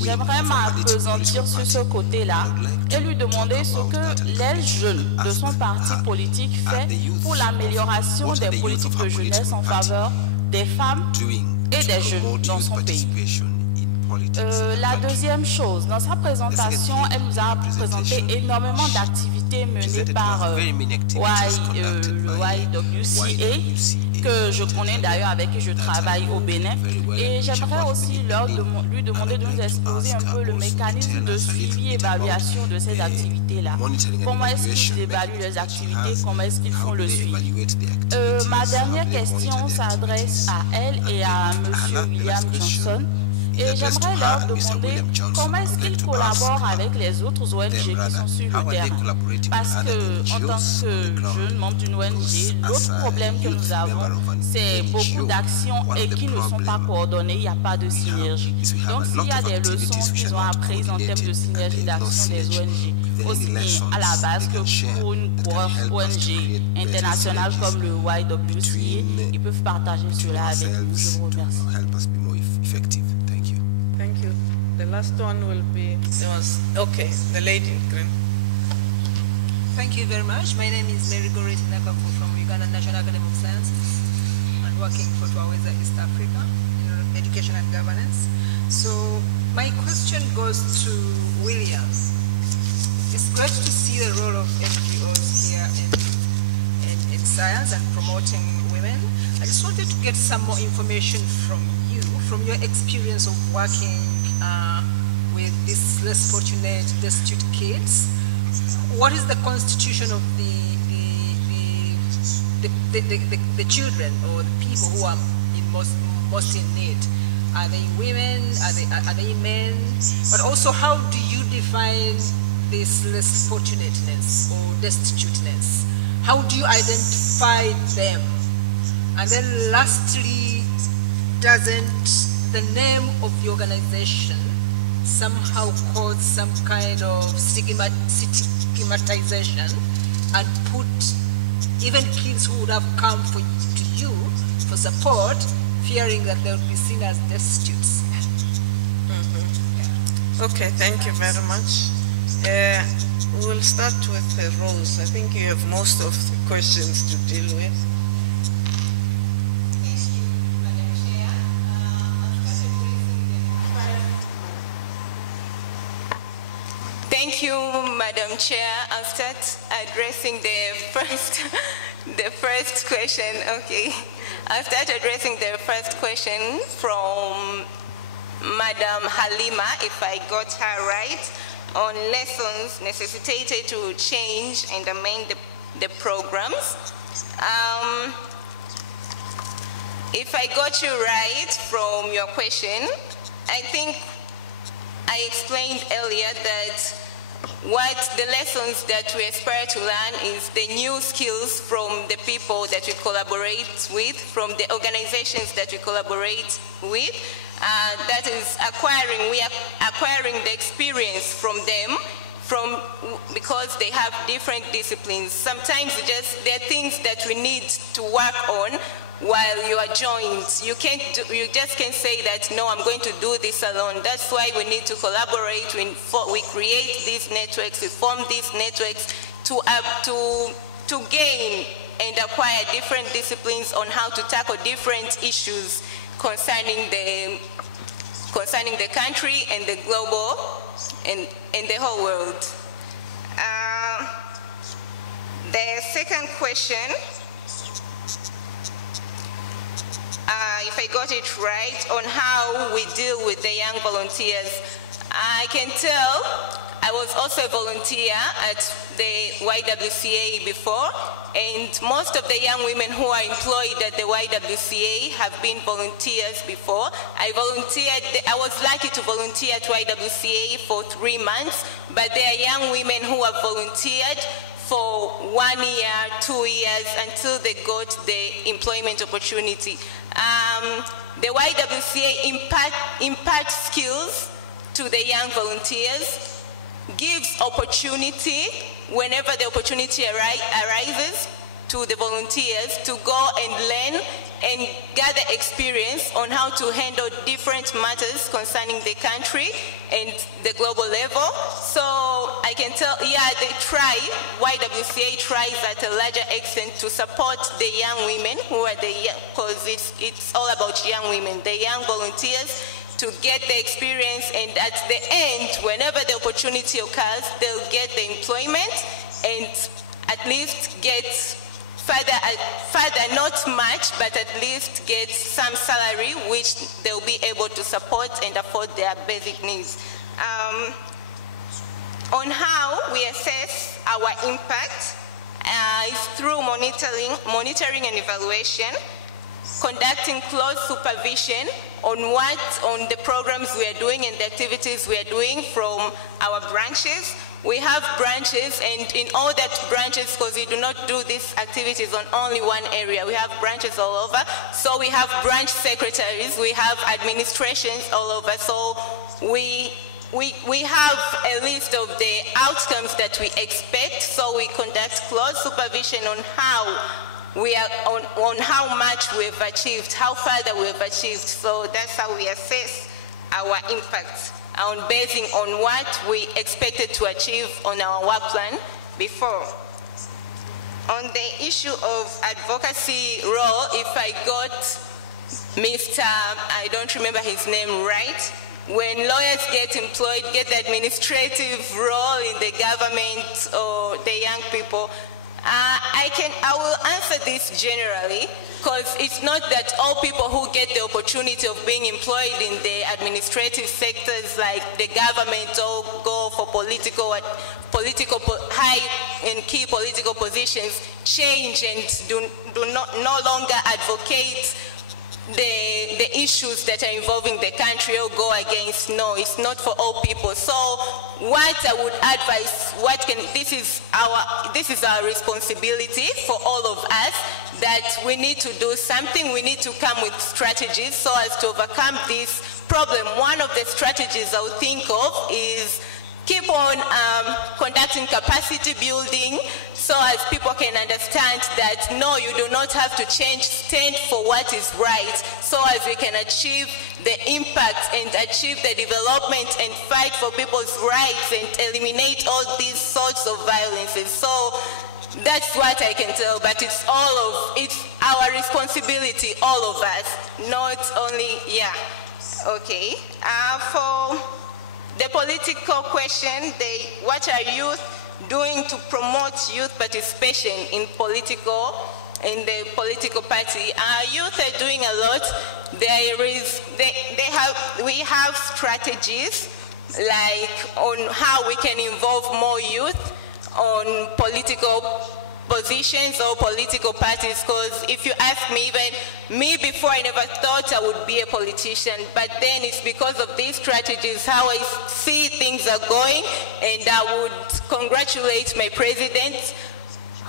j'aimerais m'appesantir sur ce côté-là et lui demander ce que les jeunes de son parti politique fait pour l'amélioration des politiques de jeunesse en faveur des femmes et des jeunes dans son pays. La deuxième chose, dans sa présentation, elle nous a présenté énormément d'activités menées par le YWCA, que je connais d'ailleurs, avec qui je travaille au Bénin. Et j'aimerais aussi lui demander de nous exposer un peu le mécanisme de suivi et évaluation de ces activités-là. Comment est-ce qu'ils évaluent les activités, comment est-ce qu'ils font le suivi. Ma dernière question s'adresse à elle et à M. William Johnson. Et j'aimerais leur demander comment est-ce qu'ils collaborent avec les autres ONG qui sont sur le terrain. Parce que, en tant que jeune membre d'une ONG, l'autre problème que nous avons, c'est beaucoup d'actions et qui ne sont pas coordonnées, il n'y a pas de synergie. Donc, s'il y a des leçons qu'ils ont apprises en termes de synergie d'action des ONG, aussi bien à la base que pour une grosse ONG internationale comme le YWCA, ils peuvent partager cela avec nous. Je vous remercie. Thank you. The last one will be, okay, the lady in green. Thank you very much. My name is Mary Goret Nakaku from Uganda National Academy of Sciences and working for Twaweza East Africa in education and governance. So my question goes to William. It's great to see the role of NGOs here in science and promoting women. I just wanted to get some more information from you, from your experience of working with these less fortunate, destitute kids. What is the constitution of the children or the people who are most in need? Are they women? Are they men? But also, how do you define this less fortunateness or destituteness? How do you identify them? And then lastly, doesn't the name of the organization somehow cause some kind of stigmatization and put even kids who would have come to you for support, fearing that they would be seen as destitutes? Okay, thank you very much. We'll start with Rose. I think you have most of the questions to deal with. Thank you, Madam Chair. I'll start addressing the first question. Okay, I'll start addressing the first question from Madam Halima, if I got her right, on lessons necessitated to change and amend the programs. If I got you right from your question, I think I explained earlier that what the lessons that we aspire to learn is the new skills from the people that we collaborate with, from the organizations that we collaborate with. That is we are acquiring the experience from them, because they have different disciplines. Sometimes there are things that we need to work on while you are joined. You just can't say that, no, I'm going to do this alone. That's why we need to collaborate. We create these networks, we form these networks to gain and acquire different disciplines on how to tackle different issues concerning the country and the global and the whole world. The second question, if I got it right, on how we deal with the young volunteers. I can tell I was also a volunteer at the YWCA before, and most of the young women who are employed at the YWCA have been volunteers before. I was lucky to volunteer at YWCA for 3 months, but there are young women who have volunteered for 1 year, 2 years, until they got the employment opportunity. The YWCA imparts skills to the young volunteers, gives opportunity whenever the opportunity arises to the volunteers to go and learn and gather experience on how to handle different matters concerning the country and the global level. So I can tell, yeah, they try, YWCA tries at a larger extent to support the young women who are because it's all about young women, the young volunteers, to get the experience, and at the end, whenever the opportunity occurs, they'll get the employment and at least get further, not much, but at least get some salary which they'll be able to support and afford their basic needs. On how we assess our impact is through monitoring and evaluation, conducting close supervision on the programs we are doing and the activities we are doing from our branches. We have branches, and in all that branches, because we do not do these activities on only one area, we have branches all over. So we have branch secretaries, we have administrations all over. So we have a list of the outcomes that we expect. So we conduct close supervision on how on how much we've achieved, how far that we've achieved. So that's how we assess our impact, basing on what we expected to achieve on our work plan before. On the issue of advocacy role, if I got Mr. I don't remember his name right, when lawyers get employed, get the administrative role in the government or the young people, I will answer this generally, because it's not that all people who get the opportunity of being employed in the administrative sectors like the government or go for high and key political positions change and no longer advocate the issues that are involving the country or go against. No, it's not for all people. So what I would advise, this is our responsibility for all of us, that we need to do something. We need to come with strategies so as to overcome this problem. One of the strategies I would think of is keep on conducting capacity building so as people can understand that no, you do not have to stand for what is right, so as we can achieve the impact and achieve the development and fight for people's rights and eliminate all these sorts of violences. So that's what I can tell, but it's our responsibility, all of us, not only, yeah. Okay, for the political question, what are youth doing to promote youth participation in the political party? Youth are doing a lot. We have strategies like on how we can involve more youth on political positions or political parties, because if you ask me, even me before, I never thought I would be a politician, but then it's because of these strategies how I see things are going, and I would congratulate my president,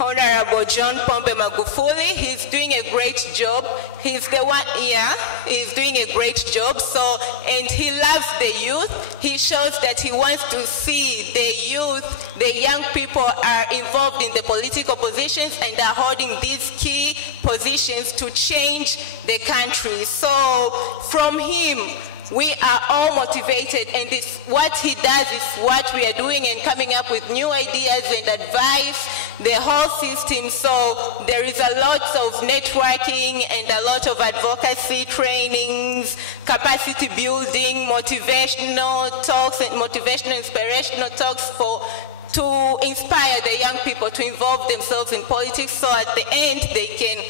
Honorable John Pombe Magufuli. He's doing a great job. He's the one here. He's doing a great job. So, and he loves the youth. He shows that he wants to see the youth, the young people are involved in the political positions and are holding these key positions to change the country. So, from him, we are all motivated, and what he does is what we are doing, and coming up with new ideas and advice, the whole system. So there is a lot of networking and a lot of advocacy trainings, capacity building, motivational talks and motivational inspirational talks to inspire the young people to involve themselves in politics, so at the end they can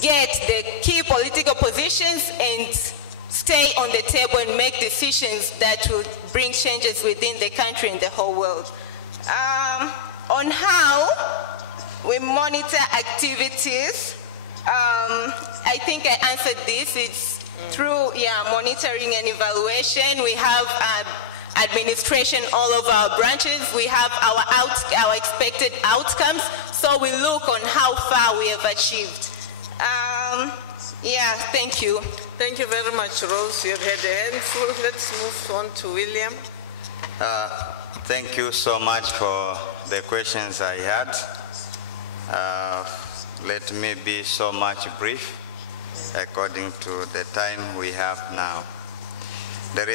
get the key political positions and stay on the table and make decisions that will bring changes within the country and the whole world. On how we monitor activities, I think I answered this. It's through monitoring and evaluation. We have administration all over our branches. We have our expected outcomes, so we look on how far we have achieved. Yeah, thank you. Thank you very much, Rose. You've had a handful. Let's move on to William. Thank you so much for the questions I had. Let me be so much brief according to the time we have now. There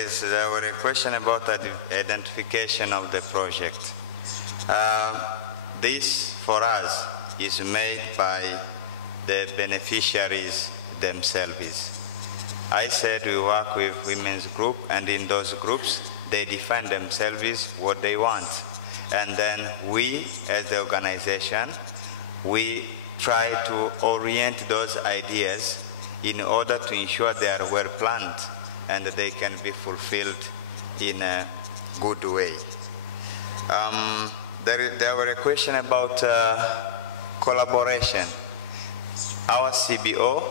were a question about the identification of the project. This, for us, is made by the beneficiaries themselves. I said we work with women's group, and in those groups, they define themselves what they want. And then we, as the organization, we try to orient those ideas in order to ensure they are well planned and they can be fulfilled in a good way. There were a question about collaboration. Our CBO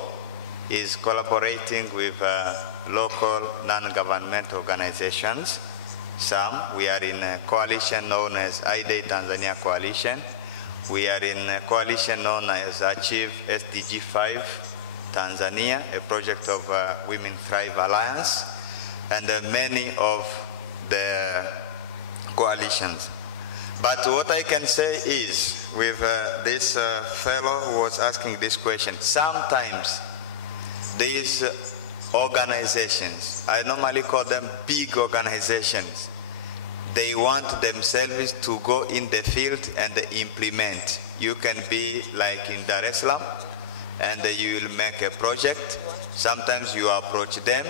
is collaborating with local non-government organizations. We are in a coalition known as IDE Tanzania Coalition. We are in a coalition known as Achieve SDG 5 Tanzania, a project of Women Thrive Alliance, and many of the coalitions. But what I can say is, with this fellow who was asking this question, sometimes these organizations, I normally call them big organizations, they want themselves to go in the field and implement. You can be like in Dar es Salaam, and you will make a project. Sometimes you approach them,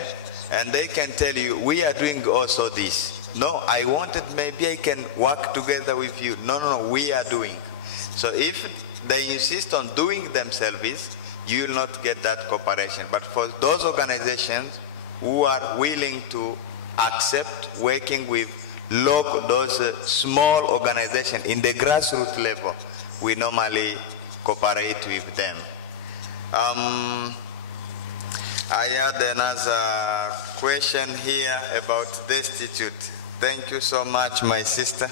and they can tell you, we are doing also this. No, I wanted, maybe I can work together with you. No, we are doing. So if they insist on doing themselves, you will not get that cooperation. But for those organizations who are willing to accept working with those small organizations in the grassroots level, we normally cooperate with them. I had another question here about destitute. Thank you so much, my sister.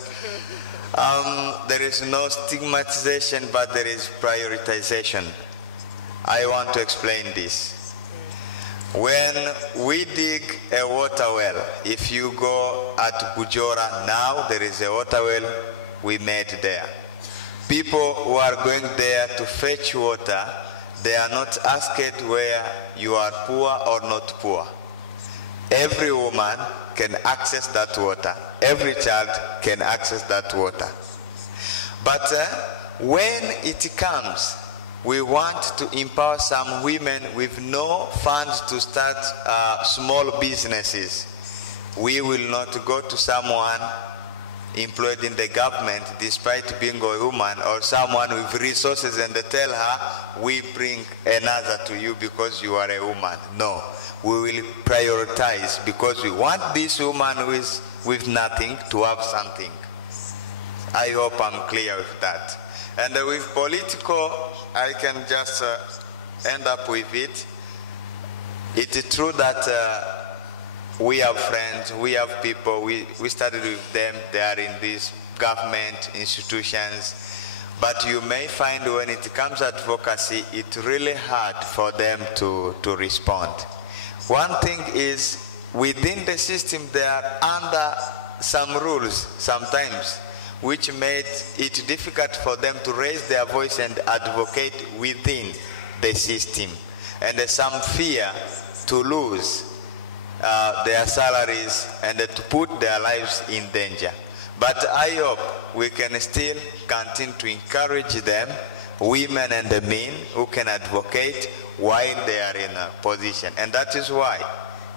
There is no stigmatization, but there is prioritization. I want to explain this. When we dig a water well, if you go at Bujora now, there is a water well we made there. People who are going there to fetch water, they are not asked where you are poor or not poor. Every woman can access that water. Every child can access that water. But when it comes, we want to empower some women with no funds to start small businesses. We will not go to someone employed in the government despite being a woman, or someone with resources, and they tell her, we bring another to you because you are a woman. No, we will prioritize because we want this woman with nothing to have something. I hope I'm clear with that. And with political, I can just end up with it. It is true that we have friends, we have people, we studied with them, they are in these government institutions, but you may find when it comes to advocacy, it's really hard for them to respond. One thing is, within the system, they are under some rules sometimes, which made it difficult for them to raise their voice and advocate within the system. And there's some fear to lose their salaries and to put their lives in danger. But I hope we can still continue to encourage them, women and the men, who can advocate while they are in a position. And that is why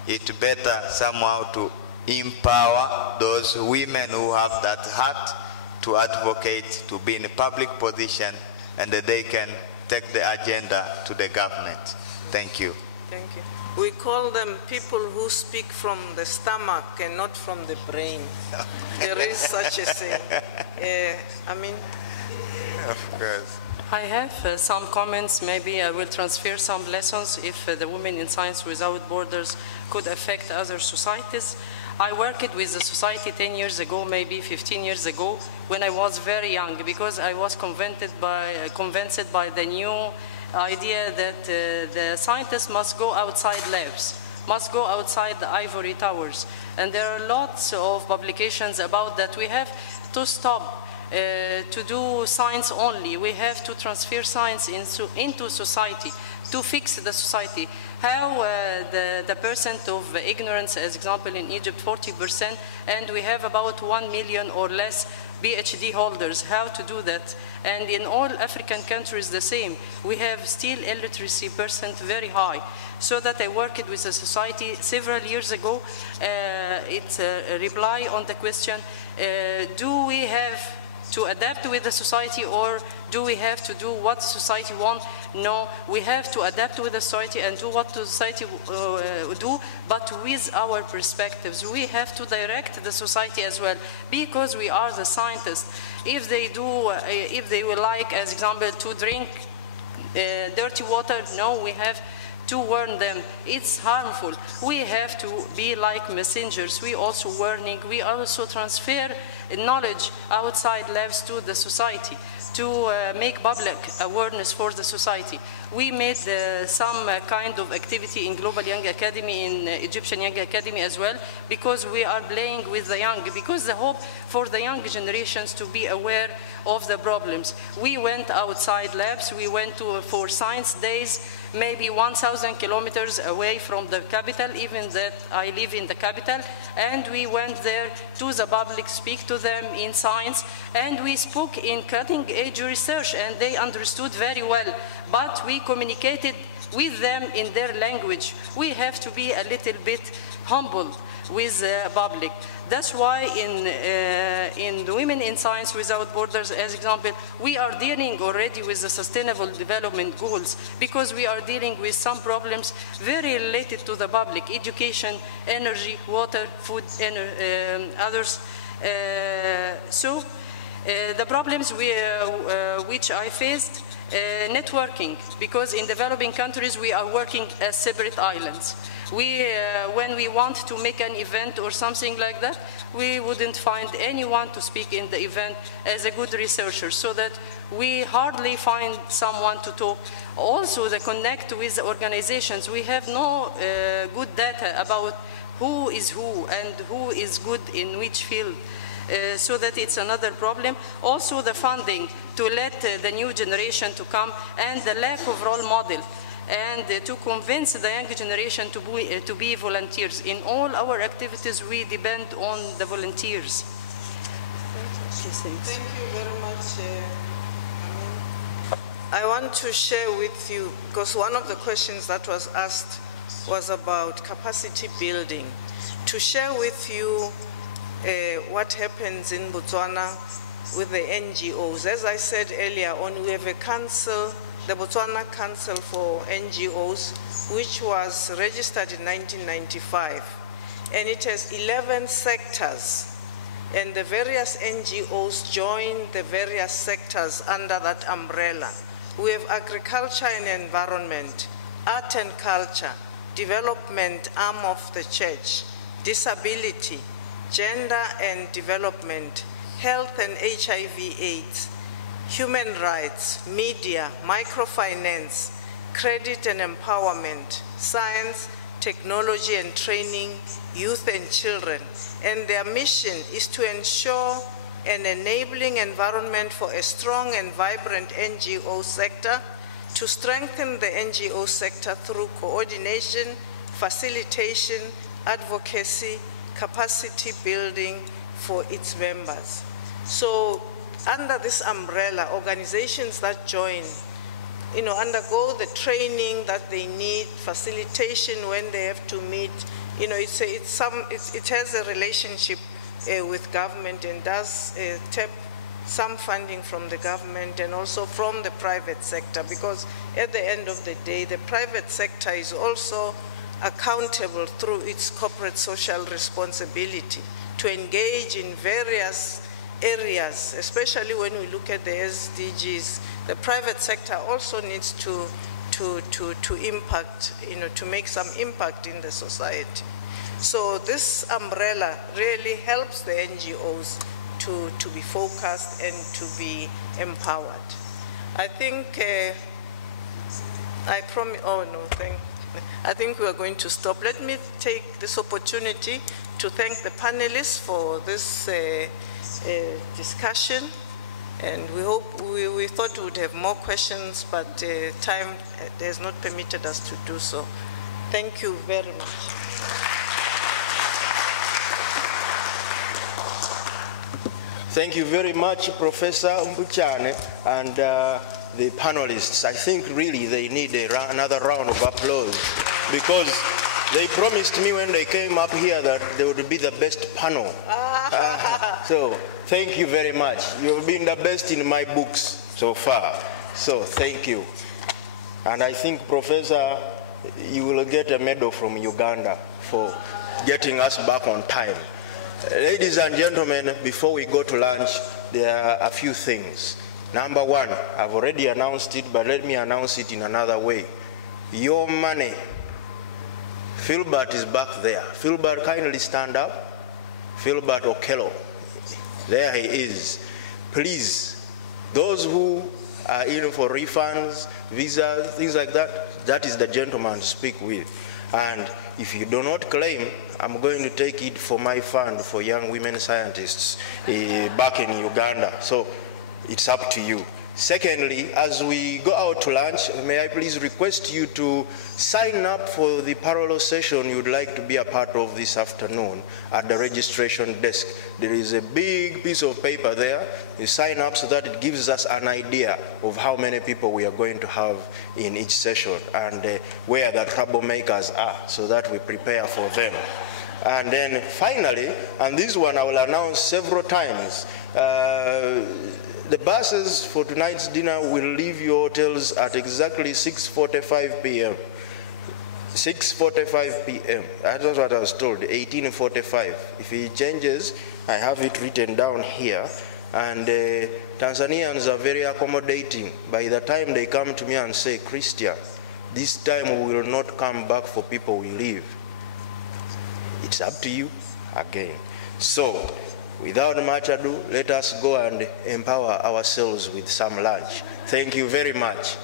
it's better somehow to empower those women who have that heart to advocate, to be in a public position, and that they can take the agenda to the government. Thank you. Thank you. We call them people who speak from the stomach and not from the brain. There is such a thing. I mean... Of course. I have some comments. Maybe I will transfer some lessons if the Women in Science Without Borders could affect other societies. I worked with the society 10 years ago, maybe 15 years ago, when I was very young, because I was convinced by the new idea that the scientists must go outside labs, must go outside the ivory towers. And there are lots of publications about that. We have to stop to do science only. We have to transfer science into society, to fix the society. How the percent of ignorance, as example in Egypt, 40%, and we have about 1 million or less PhD holders. How to do that? And in all African countries the same. We have still illiteracy percent very high. So that I worked with a society several years ago. It's a reply on the question, do we have to adapt with the society, or do we have to do what the society wants? No, we have to adapt with the society and do what the society do, but with our perspectives. We have to direct the society as well, because we are the scientists. If they will like, as example, to drink dirty water, no, we have to warn them. It's harmful. We have to be like messengers. We also warning. We also transfer knowledge outside labs to the society to make public awareness for the society. We made some kind of activity in Global Young Academy, in Egyptian Young Academy as well, because we are playing with the young, because the hope for the young generations to be aware of the problems. We went outside labs, we went for science days, maybe 1,000 kilometers away from the capital, even that I live in the capital, and we went there to the public, speak to them in science, and we spoke in cutting-edge research, and they understood very well, but we communicated with them in their language. We have to be a little bit humble with the public. That's why in the Women in Science Without Borders, as example, we are dealing already with the Sustainable Development Goals, because we are dealing with some problems very related to the public: education, energy, water, food, and others. The problems which I faced, networking, because in developing countries we are working as separate islands. When we want to make an event or something like that, we wouldn't find anyone to speak in the event as a good researcher, so that we hardly find someone to talk. Also, the connect with organizations. We have no good data about who is who and who is good in which field. So that it's another problem. Also the funding to let the new generation to come, and the lack of role model, and to convince the young generation to be volunteers. In all our activities we depend on the volunteers. Thank you very much. I want to share with you, because one of the questions that was asked was about capacity building, to share with you what happens in Botswana with the NGOs. As I said earlier on, we have a council, the Botswana Council for NGOs, which was registered in 1995. And it has 11 sectors. And the various NGOs join the various sectors under that umbrella. We have agriculture and environment, art and culture, development arm of the church, disability, gender and development, health and HIV/AIDS, human rights, media, microfinance, credit and empowerment, science, technology and training, youth and children. And their mission is to ensure an enabling environment for a strong and vibrant NGO sector, to strengthen the NGO sector through coordination, facilitation, advocacy, capacity building for its members. So under this umbrella, organizations that join, undergo the training that they need, facilitation when they have to meet. It has a relationship with government, and does tap some funding from the government and also from the private sector, because at the end of the day, the private sector is also accountable through its corporate social responsibility to engage in various areas, especially when we look at the SDGs. The private sector also needs to impact, to make some impact in the society. So this umbrella really helps the NGOs to be focused and to be empowered. I think, I think we are going to stop. Let me take this opportunity to thank the panelists for this discussion. And we thought we would have more questions, but time has not permitted us to do so. Thank you very much. Thank you very much, Professor Mbuchane, and the panelists. I think really they need another round of applause, because they promised me when they came up here that they would be the best panel. So thank you very much. You've been the best in my books so far. So thank you. And I think, Professor, you will get a medal from Uganda for getting us back on time. Ladies and gentlemen, before we go to lunch, there are a few things. Number one, I've already announced it, but let me announce it in another way. Your money. Philbert is back there. Philbert, kindly stand up. Philbert Okello. There he is. Please, those who are in for refunds, visas, things like that, that is the gentleman to speak with. And if you do not claim, I'm going to take it for my fund for young women scientists back in Uganda. So it's up to you. Secondly, as we go out to lunch, may I please request you to sign up for the parallel session you'd like to be a part of this afternoon at the registration desk. There is a big piece of paper there. You sign up so that it gives us an idea of how many people we are going to have in each session and where the troublemakers are, so that we prepare for them. And then finally, and this one I will announce several times, the buses for tonight's dinner will leave your hotels at exactly 6:45 p.m. 6:45 p.m. That was what I was told, 18:45. If it changes, I have it written down here. And Tanzanians are very accommodating. By the time they come to me and say, Christian, this time we will not come back for people we leave. It's up to you again. So, without much ado, let us go and empower ourselves with some lunch. Thank you very much.